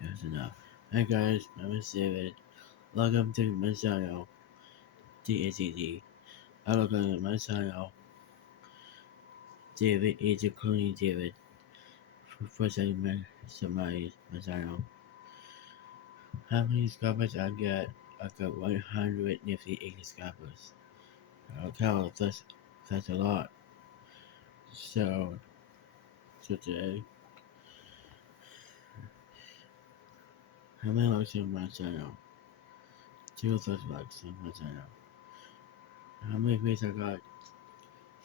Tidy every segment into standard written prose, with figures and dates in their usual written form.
That's enough. Hey guys, my name is David. Welcome to my channel, DATD. Welcome to my channel, David is including David. For segment, summarize my channel. How many subscribers I got? I got 158 subscribers. Okay, that's a lot. So, today, how many likes on my channel? 2,000 likes on my channel. How many views I got?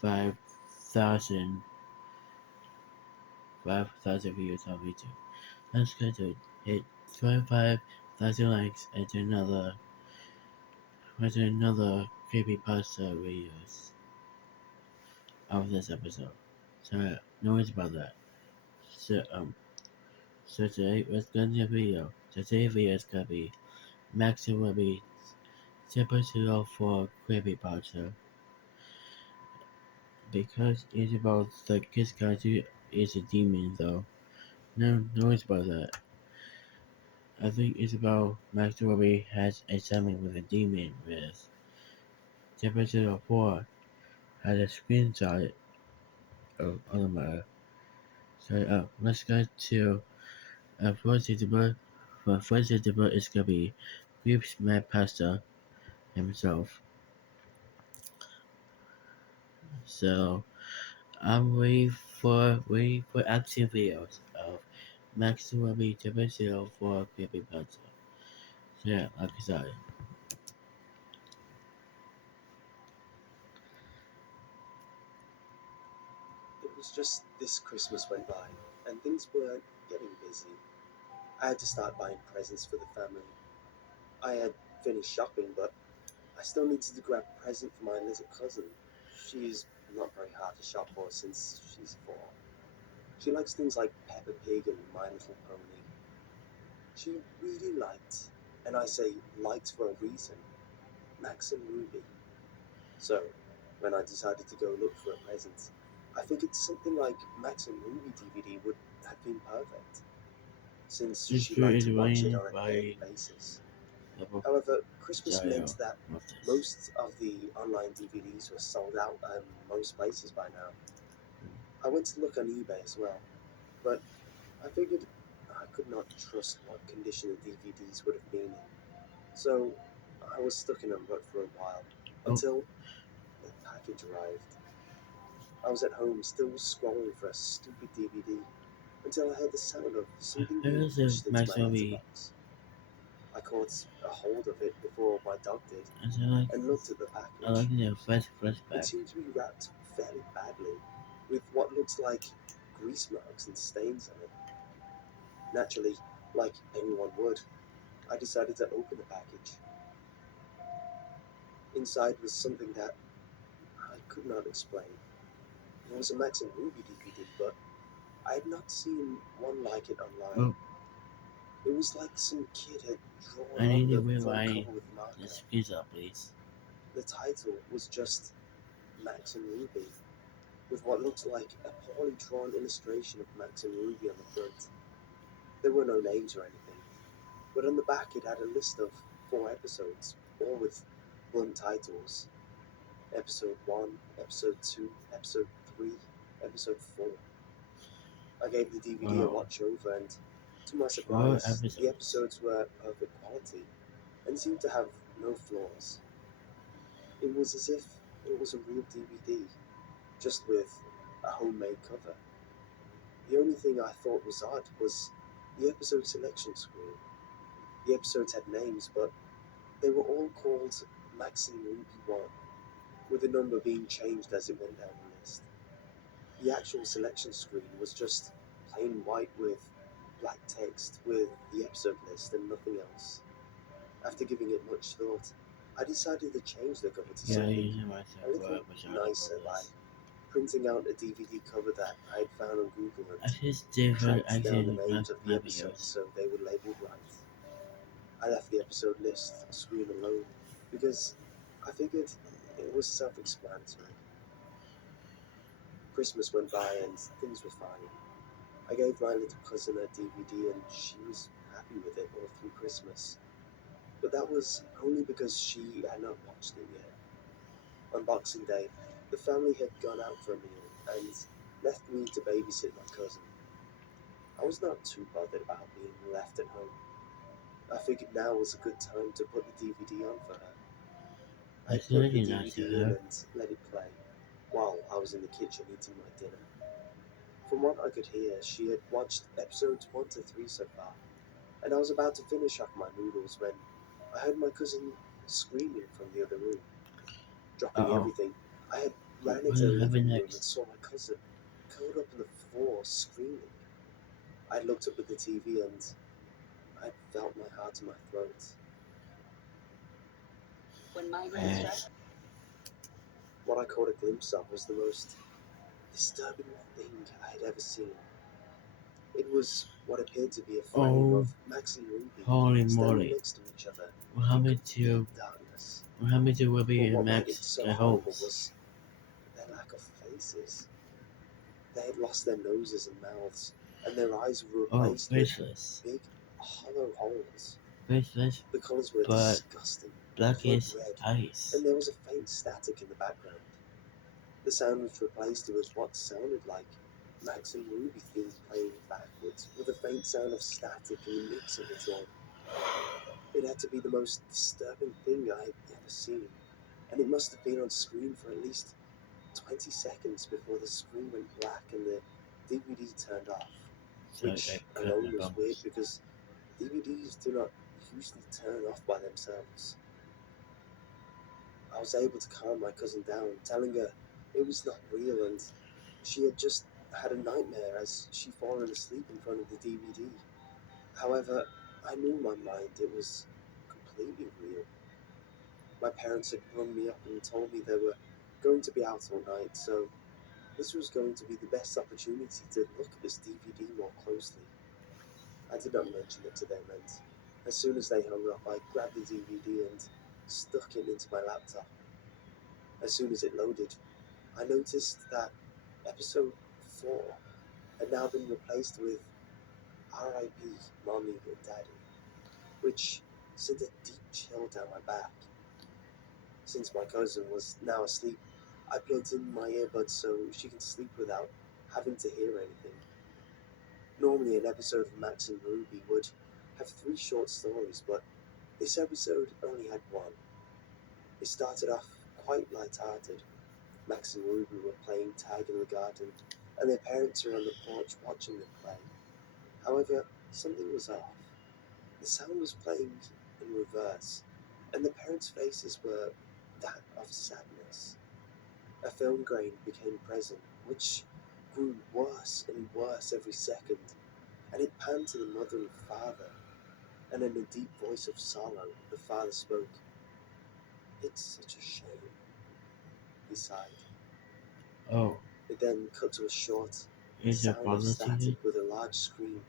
5,000 5,000 views on YouTube. Let's go to hit 25,000 likes and another creepypasta videos of this episode. So no worries about that. So so today let's go to the video. So today's video is gonna be Max will be typical for creepypasta because it's about the kiss guy who is a demon though. No worries about that. I think it's about Max Ruby has a summon with a demon with Temperature 4 has a screenshot of the matter. So let's go to first YouTuber. For first YouTuber is gonna be Grips Mad Pasta himself. So I'm waiting for action videos of Max Ruby Temperature 4 Creepypasta. So yeah, like I said. It was just this Christmas went by, and things were getting busy. I had to start buying presents for the family. I had finished shopping, but I still needed to grab a present for my little cousin. She's not very hard to shop for since she's 4. She likes things like Peppa Pig and My Little Pony. She really liked, and I say liked for a reason, Max and Ruby. So, when I decided to go look for a present, I figured something like Max and Ruby DVD would have been perfect, since This she video liked is to watch it running on a daily by basis. level However, Christmas meant style that of this. most of the online DVDs were sold out at most places by now. I went to look on eBay as well, but I figured I could not trust what condition the DVDs would have been in. So I was stuck in a rut for a while Oh, until the package arrived. I was at home still scrolling for a stupid DVD until I heard the sound of something being here's a pushed into my Max Ruby. letterbox. I caught a hold of it before my dog did And so like and looked at the I like package. the It flashback. seemed to be wrapped fairly badly, with what looked like grease marks and stains on it. Naturally, like anyone would, I decided to open the package. Inside was something that I could not explain. It was a Max and Ruby DVD, but I had not seen one like it online. Oh, It was like some kid had drawn I need on to the front rewrite cover with marker. this pizza, please. The title was just Max and Ruby, with what looked like a poorly drawn illustration of Max and Ruby on the front. There were no names or anything, but on the back it had a list of 4 episodes, all with blunt titles: Episode 1, Episode 2, Episode 3, Episode 4. I gave the DVD a Wow, watch over, and to my four surprise, the episodes. episodes were perfect quality and seemed to have no flaws. It was as if it was a real DVD, just with a homemade cover. The only thing I thought was odd was the episode selection screen. The episodes had names, but they were all called Max and Ruby 1, with the number being changed as it went down the list. The actual selection screen was just plain white with black text with the episode list and nothing else. After giving it much thought, I decided to change the cover to Yeah, something using a myself for little episode nicer for by this. printing out a DVD cover that I had found on Google I and just different tracked down the action names of the my episodes videos. so they were labeled right. I left the episode list screen alone because I figured it was self explanatory. Christmas went by and things were fine. I gave my little cousin a DVD and she was happy happy with it all through Christmas. But that was only because she had not watched it yet. On Boxing Day, the family had gone out for a meal and left me to babysit my cousin. I was not too bothered about being left at home. I figured now was a good time to put the DVD on for her. I That's plugged the really nice of DVD in her. and let it play while I was in the kitchen eating my dinner. From what I could hear, she had watched episodes 1 to 3 so far, and I was about to finish off my noodles when I heard my cousin screaming from the other room. Uh Dropping oh. everything, I had ran What into the will happen living room and next? saw my cousin curled up on the floor screaming. I looked up at the TV and I felt my heart in my throat. Yes. What I caught a glimpse of was the most disturbing thing I had ever seen. It was what appeared to be a frame Oh, of Max and Ruby holy standing moly. next to each other What in happened complete to darkness. what happened to But Ruby and what made it Max? so I hope. horrible was their lack of faces. They had lost their noses and mouths, and their eyes were Oh, replaced with faceless. big, hollow holes. Faceless, The colours were but disgusting, blood blackish red, eyes. and there was a faint static in the background. The sound was replaced with what sounded like Max and Ruby theme playing backwards, with a faint sound of static in the mix of it all. It had to be the most disturbing thing I had ever seen, and it must have been on screen for at least 20 seconds before the screen went black and the DVD turned off, Sorry, I which cut my alone was weird bones. because DVDs do not usually turn off by themselves. I was able to calm my cousin down, telling her it was not real and she had just had a nightmare as she fallen asleep in front of the DVD. However, I knew in my mind it was completely real. My parents had rung me up and told me they were going to be out all night, so this was going to be the best opportunity to look at this DVD more closely. I did not mention it to them, and as soon as they hung up, I grabbed the DVD and stuck it into my laptop. As soon as it loaded, I noticed that episode 4 had now been replaced with RIP Mommy and Daddy, which sent a deep chill down my back. Since my cousin was now asleep, I plugged in my earbuds so she can sleep without having to hear anything. Normally, an episode of Max and Ruby would have 3 short stories, but this episode only had one. It started off quite light-hearted. Max and Ruby were playing tag in the garden, and their parents were on the porch watching them play. However, something was off. The sound was playing in reverse, and the parents' faces were that of sadness. A film grain became present, which grew worse and worse every second, and it panned to the mother and father, and in a deep voice of sorrow, the father spoke. It's such a shame, he sighed. Oh, It then cut to a short is your sound of father static singing? with a large scream,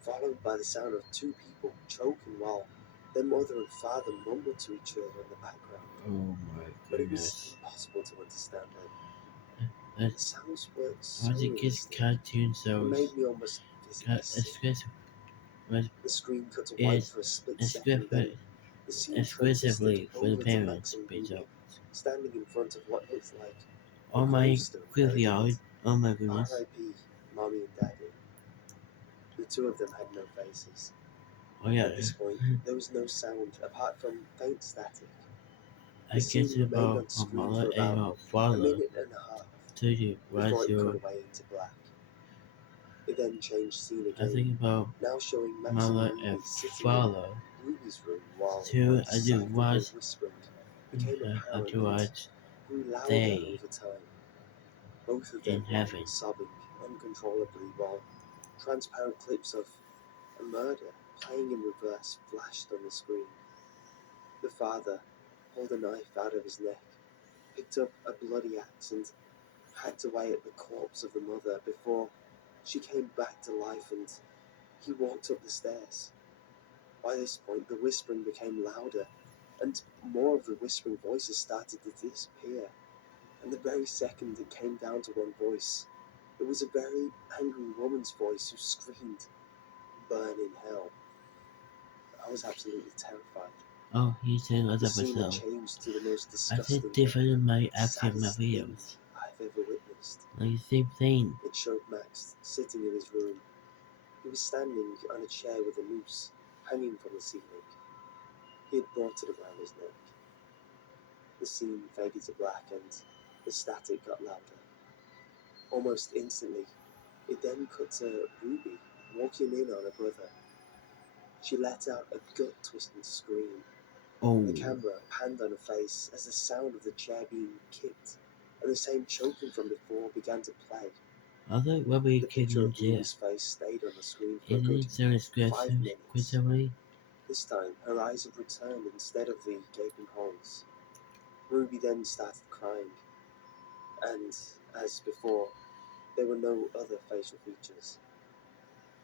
followed by the sound of 2 people choking while their mother and father mumbled to each other in the background. Oh my But it was goodness. impossible to understand them. That The sounds were so was a kid's realistic, cartoon it shows. made me almost physically A sick. script was The screen cut to white is for a split a second, script then the scene transistored exclusively for the over to Max parents. and Please Ruby, don't. standing in front of what looked like a Oh my gravestone carried in graveyard. it. Oh my goodness. R.I.P. Mommy and Daddy. The 2 of them had no faces. Oh yeah. At this point, there was no sound apart from faint static. The I guess scene remained about on my screen mother for and about my a father minute and a half to you before was it cut your away into black. It then changed scene I again, think about now showing Max and mother and Ruby sitting in father Ruby's room while to a I do decipherable was whispering became apparent to and watch grew louder they over time. Both of in them were heaven. sobbing uncontrollably while transparent clips of a murder playing in reverse flashed on the screen. The father pulled a knife out of his neck, picked up a bloody axe, and hacked away at the corpse of the mother before she came back to life and he walked up the stairs. By this point, the whispering became louder, and more of the whispering voices started to disappear. And the very second it came down to one voice, it was a very angry woman's voice who screamed, "Burn in hell." I was absolutely terrified. Oh, he said The other scene had episode. changed to the most I said disgusting and different in my acting my saddest thing videos. I've ever witnessed. Like same thing. It showed Max sitting in his room. He was standing on a chair with a noose hanging from the ceiling. He had brought it around his neck. The scene faded to black and the static got louder. Almost instantly, it then cut to Ruby walking in on her brother. She let out a gut-twisting scream. The Oh. camera panned on her face as the sound of the chair being kicked and the same choking from before began to play. I thought Robbie The killed picture him of too. Ruby's face stayed on the screen for a good Isn't there a script 5 minutes. quickly? This time, her eyes had returned instead of the gaping holes. Ruby then started crying, and, as before, there were no other facial features.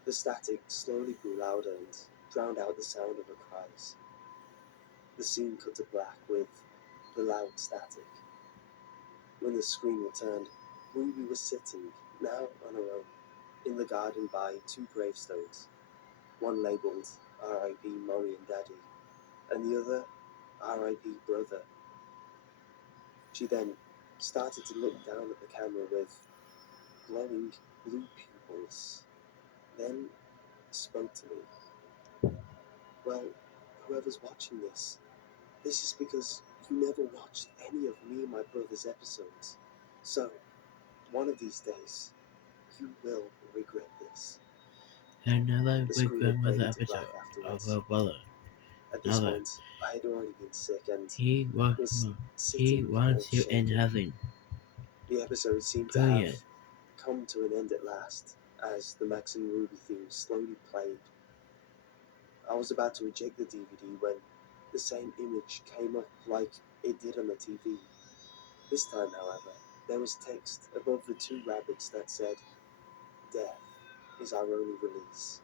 The static slowly grew louder and drowned out the sound of her cries. The scene cut to black with the loud static. When the screen returned, Ruby was sitting, now on her own, in the garden by two gravestones, one labelled R.I.P. Mommy and Daddy, and the other R.I.P. Brother. She then started to look down at the camera with glowing blue pupils, then spoke to me. Well, whoever's watching this is because you never watched any of me and my brother's episodes. So, one of these days, you will regret this. Another The great screen had grandmother faded to episode black of afterwards. her brother. At this Another. point, I had already been sick and He was was he sitting all wants you in shaking. heaven. The episode seemed to have Period. come to an end at last, as the Max and Ruby theme slowly played. I was about to eject the DVD when the same image came up like it did on the TV. This time, however, there was text above the two rabbits that said, "Death is our only release."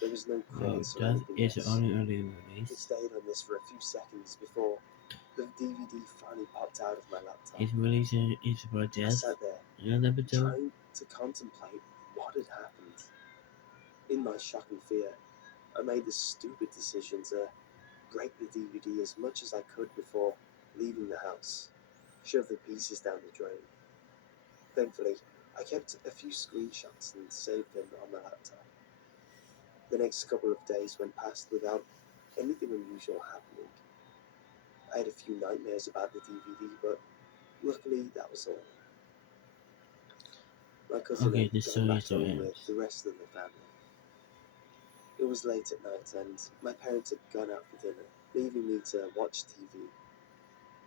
There was no Well, credits or that anything is the else. only early It release. stayed on this for a few seconds before the DVD finally popped out of my laptop. Its release is about I death. sat there, Another episode. trying to contemplate what had happened. In my shock and fear, I made the stupid decision to break the DVD as much as I could before leaving the house, shove the pieces down the drain. Thankfully, I kept a few screenshots and saved them on my laptop. The next couple of days went past without anything unusual happening. I had a few nightmares about the DVD, but luckily that was all. My cousin Okay, had the gone story back still home with ends. the rest of the family. It was late at night and my parents had gone out for dinner, leaving me to watch TV.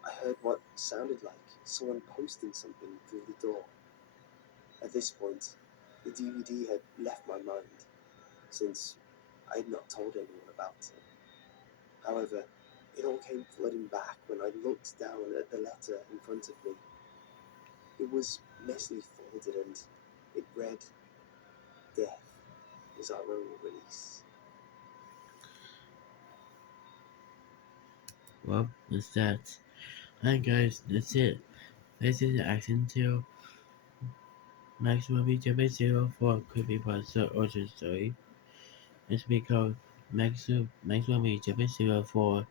I heard what sounded like someone posting something through the door. At this point, the DVD had left my mind, since I had not told anyone about it. However, it all came flooding back when I looked down at the letter in front of me. It was messily folded and it read, "Death is our only release." Well, that's that. Alright guys, that's it. This is the Action 2 Max Movie Chapter 0 for Creepypasta Origin Story. It's because Max Movie Chapter 0 for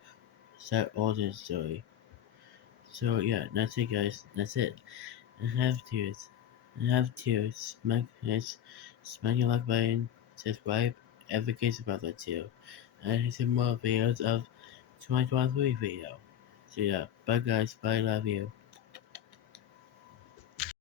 Set Origin Story. So yeah, that's it guys. That's it. And have tears. And have tears. Smack your like button, subscribe, advocate about that too. And some more videos of 2023 video. So yeah, bye guys, bye, love you.